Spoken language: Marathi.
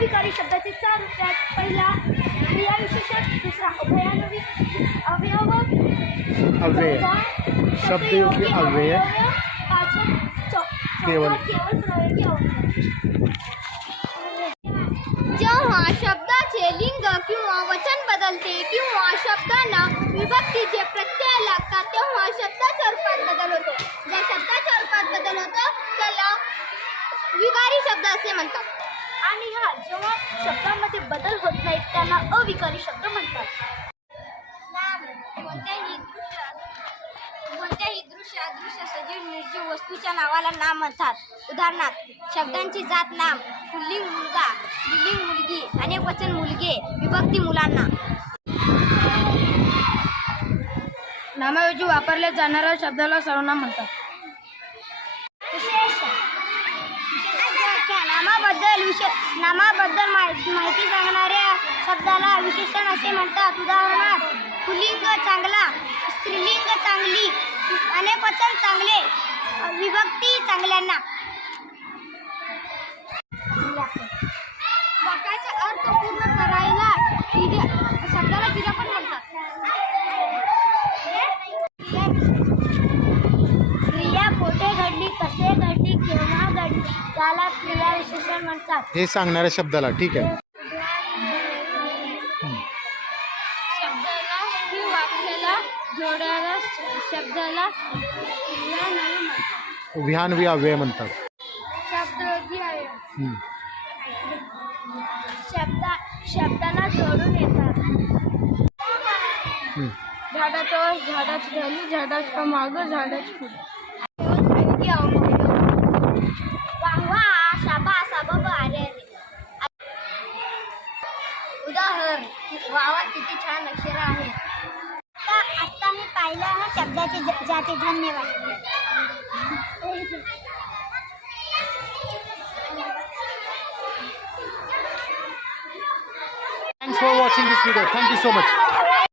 अविकारी शब्दाचे 4 रूप आहेत. पहिला क्रियाविशेषण, दुसरा अवयव, अव्यय, शब्दयोगी अव्यय, केवल प्रयोगी अव्यय. जेव्हा शब्दाचे लिंग किंवा वचन बदलते किंवा शब्दांना विभक्तीचे प्रत्यय लागतात तेव्हा शब्दाच्या रूपात बदल होतो. ज्या शब्दाच्या रूपात बदल होतो त्याला विकारी शब्द असे म्हणतात. आणि जेव्हा शब्दांमध्ये बदल होत नाहीत त्यांना अविकारी शब्द म्हणतात. कोणत्याही दृश्य सजीव निर्जीव वस्तूच्या नावाला नाम म्हणतात. उदाहरणार्थ शब्दांची जात नाम, पुल्लिंग मुलगा, स्त्रीलिंग मुलगी, अनेक वचन मुलगे, विभक्ती मुलांना. नामाऐवजी वापरल्या जाणाऱ्या शब्दाला सर्वनाम म्हणतात. नामाबद्दल माहिती सांगणाऱ्या शब्दाला विशेषण असे म्हणतात. उदाहरणार्थ पुल्लिंग चांगला, स्त्रीलिंग चांगली, अनेक वचन चांगले, विभक्ती चांगल्यांना. वाक्याचा अर्थ पूर्ण करायला शब्दाला क्रिया पण म्हणतात. क्रिया कोठे घडली, कसे घडली, केव्हा घडली त्याला क्रिया विशेषण म्हणतात. हे सांगणाऱ्या शब्दाला. ठीक आहे. शब्दाला की वाक्याला जोडायला शब्दाला क्रिया नाही म्हणतात. विहानवी अव्यय म्हणतात. शब्दयोगी अव्यय शब्दाला जोडून येतात. झाडाचं झाडाची खाली, झाडाच्या मागं, झाडाची पुढे. उदाहरण वावा किती छान अक्षर आहे. आता मी पाहिलं शब्दाचे जाते. धन्यवाद. Thanks for watching this video. Thank you so much.